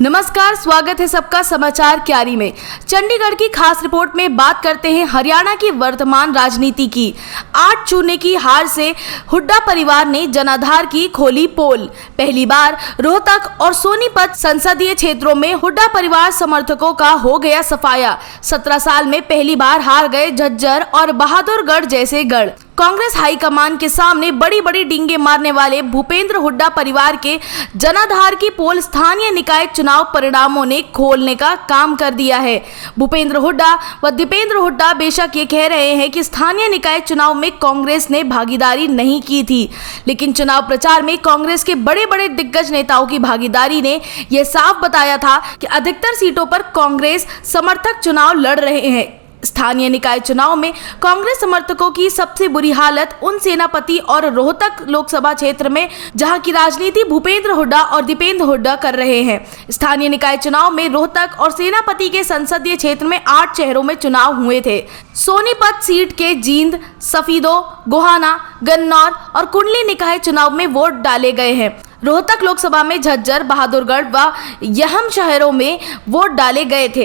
नमस्कार, स्वागत है सबका समाचार क्यारी में। चंडीगढ़ की खास रिपोर्ट में बात करते हैं हरियाणा की वर्तमान राजनीति की। 8 चुने की हार से हुड्डा परिवार ने जनाधार की खोली पोल। पहली बार रोहतक और सोनीपत संसदीय क्षेत्रों में हुड्डा परिवार समर्थकों का हो गया सफाया। 17 साल में पहली बार हार गए झज्जर और बहादुरगढ़ जैसे गढ़। कांग्रेस हाईकमान के सामने बड़ी बड़ी डींगे मारने वाले भूपेंद्र हुड्डा परिवार के जनाधार की पोल स्थानीय निकाय चुनाव परिणामों ने खोलने का काम कर दिया है। भूपेंद्र हुड्डा व दीपेंद्र हुड्डा बेशक ये कह रहे हैं कि स्थानीय निकाय चुनाव में कांग्रेस ने भागीदारी नहीं की थी, लेकिन चुनाव प्रचार में कांग्रेस के बड़े बड़े दिग्गज नेताओं की भागीदारी ने यह साफ बताया था कि अधिकतर सीटों पर कांग्रेस समर्थक चुनाव लड़ रहे हैं। स्थानीय निकाय चुनाव में कांग्रेस समर्थकों की सबसे बुरी हालत उन सेनापति और रोहतक लोकसभा क्षेत्र में जहां की राजनीति भूपेंद्र हुड्डा और दीपेंद्र हुड्डा कर रहे हैं। स्थानीय निकाय चुनाव में रोहतक और सेनापति के संसदीय क्षेत्र में 8 शहरों में चुनाव हुए थे। सोनीपत सीट के जींद, सफीदो, गोहाना, गन्नौर और कुंडली निकाय चुनाव में वोट डाले गए हैं। रोहतक लोकसभा में झज्जर, बहादुरगढ़ व यहम शहरों में वोट डाले गए थे।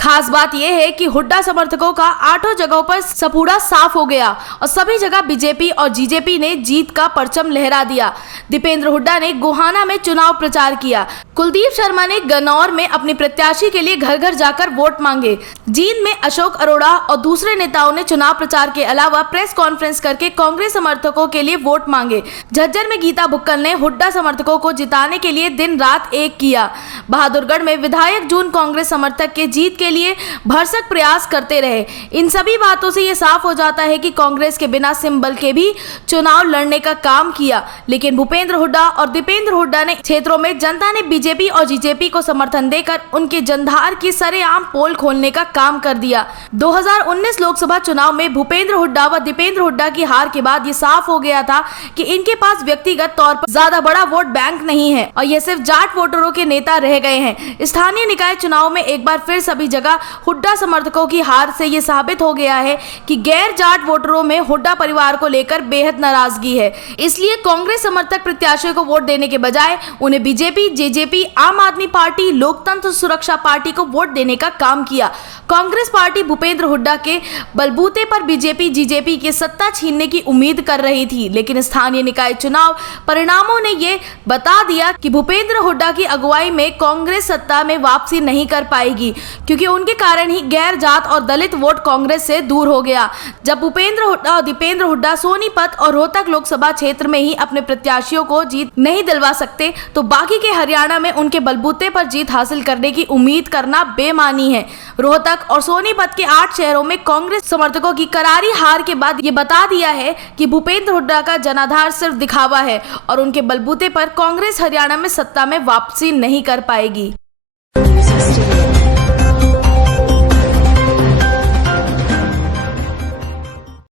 खास बात यह है कि हुड्डा समर्थकों का 8 जगहों पर सपूड़ा साफ हो गया और सभी जगह बीजेपी और जीजेपी ने जीत का परचम लहरा दिया। दीपेंद्र हुड्डा ने गोहाना में चुनाव प्रचार किया। कुलदीप शर्मा ने गन्नौर में अपने प्रत्याशी के लिए घर घर जाकर वोट मांगे। जींद में अशोक अरोड़ा और दूसरे नेताओं ने चुनाव प्रचार के अलावा प्रेस कॉन्फ्रेंस करके कांग्रेस समर्थकों के लिए वोट मांगे। झज्जर में गीता बुक्कल ने हुड्डा समर्थकों को जिताने के लिए दिन रात एक किया। बहादुरगढ़ में विधायक जून कांग्रेस समर्थक के जीत के लिए भरसक प्रयास करते रहे। इन सभी बातों से ये साफ हो जाता है कि कांग्रेस के बिना सिंबल के भी चुनाव लड़ने का काम किया, लेकिन भूपेंद्र हुड्डा और दीपेंद्र हुड्डा ने क्षेत्रों में जनता ने बीजेपी और जीजेपी को समर्थन देकर उनके जनाधार की सरेआम पोल खोलने का काम कर दिया। 2019 लोकसभा चुनाव में भूपेंद्र हुड्डा व दीपेंद्र हुड्डा की हार के बाद ये साफ हो गया था कि इनके पास व्यक्तिगत तौर पर ज्यादा बड़ा वोट बैंक नहीं है और ये सिर्फ जाट वोटरों के नेता रह गए हैं। स्थानीय निकाय चुनाव में एक बार फिर सभी जगह हुड्डा समर्थकों की हार से ये साबित हो गया है कि गैर जाट वोटरों में हुड्डा परिवार को लेकर बेहद नाराजगी है। इसलिए कांग्रेस समर्थक प्रत्याशियों को वोट देने के बजाय उन्हें बीजेपी, जेजेपी, आम आदमी पार्टी, लोकतंत्र सुरक्षा पार्टी को वोट देने का काम किया। कांग्रेस पार्टी भूपेंद्र हुड्डा के बलबूते पर बीजेपी, जीजेपी के सत्ता छीनने की उम्मीद कर रही थी, लेकिन स्थानीय निकाय चुनाव परिणामों ने ये बता दिया कि भूपेंद्र हुड्डा की अगुवाई में कांग्रेस सत्ता में वापसी नहीं कर पाएगी, क्योंकि उनके कारण ही गैर जात और दलित वोट कांग्रेस से दूर हो गया। जब भूपेंद्र हुड्डा और दीपेंद्र हुड्डा सोनीपत और रोहतक लोकसभा क्षेत्र में ही अपने प्रत्याशियों को जीत नहीं दिलवा सकते, तो बाकी के हरियाणा में उनके बलबूते पर जीत हासिल करने की उम्मीद करना बेमानी है। रोहतक और सोनीपत के 8 शहरों में कांग्रेस समर्थकों की करारी हार के बाद ये बता दिया है कि भूपेंद्र हुड्डा का जनाधार सिर्फ दिखावा है और उनके बलबूते पर कांग्रेस हरियाणा में सत्ता में वापसी नहीं कर पाएगी।